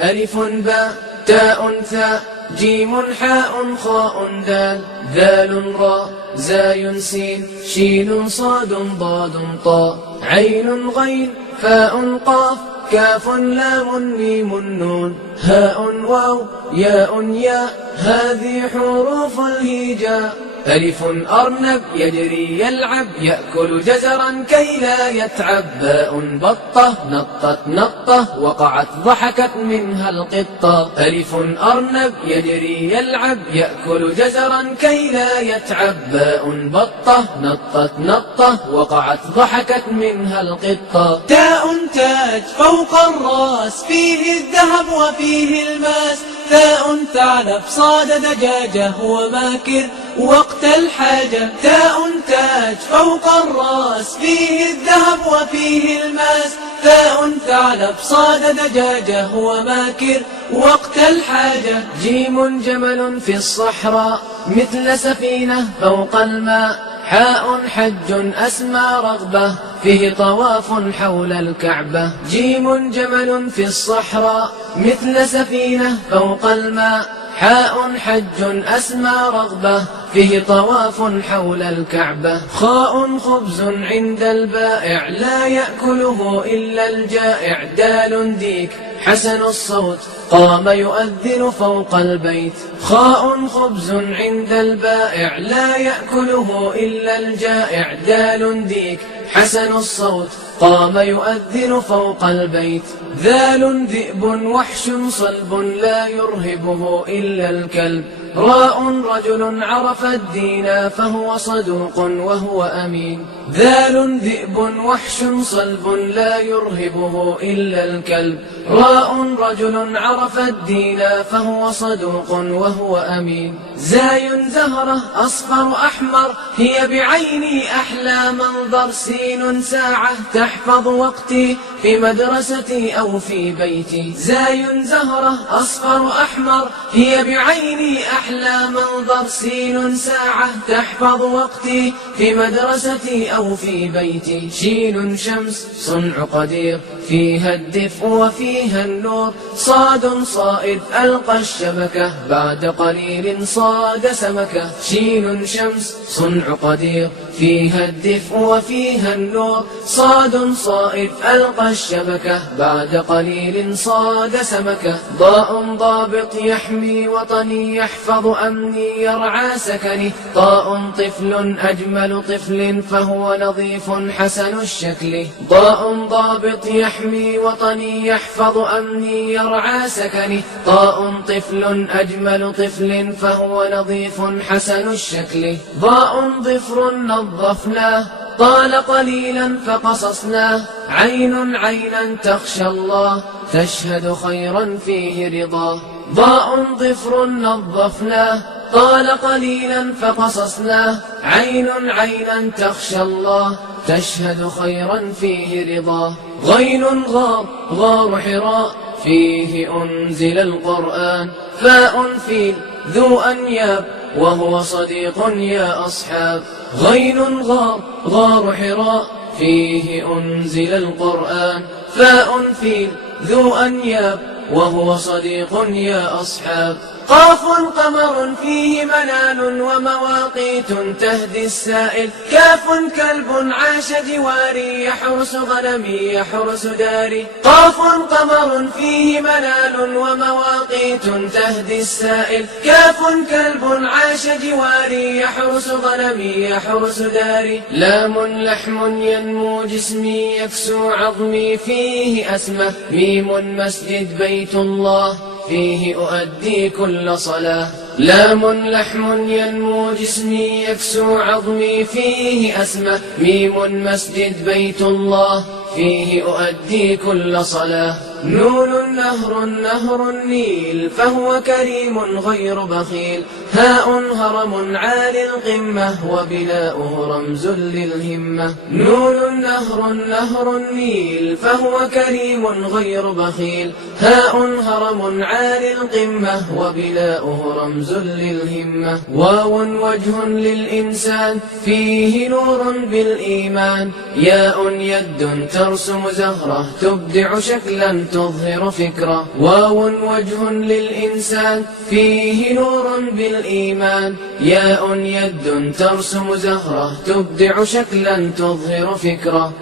ألف باء تاء ثاء جيم حاء خاء دال ذال راء زاي سين شين صاد ضاد طاء عين غين فاء قاف كاف لام ميم نون هاء واو ياء ياء هذه حروف الهجاء. ألف أرنب يجري يلعب يأكل جزرا كي لا يتعب. باء بطة نطت نطة وقعت ضحكت منها القطة. ألف أرنب يجري يلعب يأكل جزرا كي لا يتعب. باء بطة نطت نطة وقعت ضحكت منها القطة. تاء تاج فوق الراس فيه الذهب وفيه الماس. ثاء ثعلب صاد دجاجة وماكر وقت الحاجة. تاء تاج فوق الراس فيه الذهب وفيه الماس. ثاء ثعلب صاد دجاجة وماكر وقت الحاجة. جيم جمل في الصحراء مثل سفينة فوق الماء. حاء حج أسمى رغبة فيه طواف حول الكعبة. جيم جمل في الصحراء مثل سفينة فوق الماء. حاء حج أسمى رغبة فيه طواف حول الكعبة. خاء خبز عند البائع لا يأكله إلا الجائع. دال ديك حسن الصوت قام يؤذن فوق البيت. خاء خبز عند البائع لا يأكله إلا الجائع. دال ديك حسن الصوت قام يؤذن فوق البيت. ذال ذئب وحش صلب لا يرهبه إلا الكلب. راء رجل عرف الدين فهو صدوق وهو أمين. ذال ذئب وحش صلب لا يرهبه إلا الكلب. راء رجل عرف الدين فهو صدوق وهو أمين. زاي زهرة أصفر أحمر هي بعيني أحلى منظر. سين ساعة تحفظ وقتي في مدرستي أو في بيتي. زاي زهرة أصفر أحمر هي بعيني أحلى منظر. سين ساعة تحفظ وقتي في مدرستي أو في بيتي. شين شمس صنع قدير فيها الدفء وفيها النور. صاد صائد ألقى الشبكة بعد قليل صاد سمكة. شين شمس صنع قدير فيها الدفء وفيها النور. صاد صائد ألقى الشبكة بعد قليل صاد سمكة. ضاء ضابط يحمي وطني يحفظ أمني يرعى سكني. طاء طفل أجمل طفل فهو نظيف حسن الشكل. ضاء ضابط يحمي وطني يحفظ أمني يرعى سكني. طاء طفل أجمل طفل فهو نظيف حسن الشكل. ضاء ضفر نظفناه طال قليلا فقصصناه. عين عينا تخشى الله تشهد خيرا فيه رضاه. ضاء ضفر نظفناه طال قليلا فقصصناه. عين عينا تخشى الله تشهد خيرا فيه رضاه. غين غار غار حراء فيه أنزل القرآن. فاء فيل ذو أنياب وهو صديق يا أصحاب. غين غار غار حراء فيه أنزل القرآن. فاء فيل ذو أنياب وهو صديق يا أصحاب. قاف قمر فيه منال ومواقيت تهدي السائل. كاف كلب عاش جواري يحرس غنمي يحرس داري. قاف قمر فيه منال ومواقيت تهدي السائل. كاف كلب عاش جواري يحرس غنمي يحرس داري. لام لحم ينمو جسمي يكسو عظمي فيه أسمة. ميم مسجد بيت الله فيه أؤدي كل صلاة. لام لحم ينمو جسمي يكسو عظمي فيه أسمة. ميم مسجد بيت الله فيه أؤدي كل صلاة. نون نهر نهر النيل فهو كريم غير بخيل. هاء هرم عالي القمة وبناؤه رمز للهمة. نون نهر نهر النيل فهو كريم غير بخيل. هاء هرم عالي القمة وبناؤه رمز للهمة. واو وجه للإنسان فيه نور بالإيمان. ياء يد ترسم زهرة تبدع شكلا تظهر فكرة. واو وجه للإنسان فيه نور بالإيمان. ياء يد ترسم زهرة تبدع شكلا تظهر فكرة.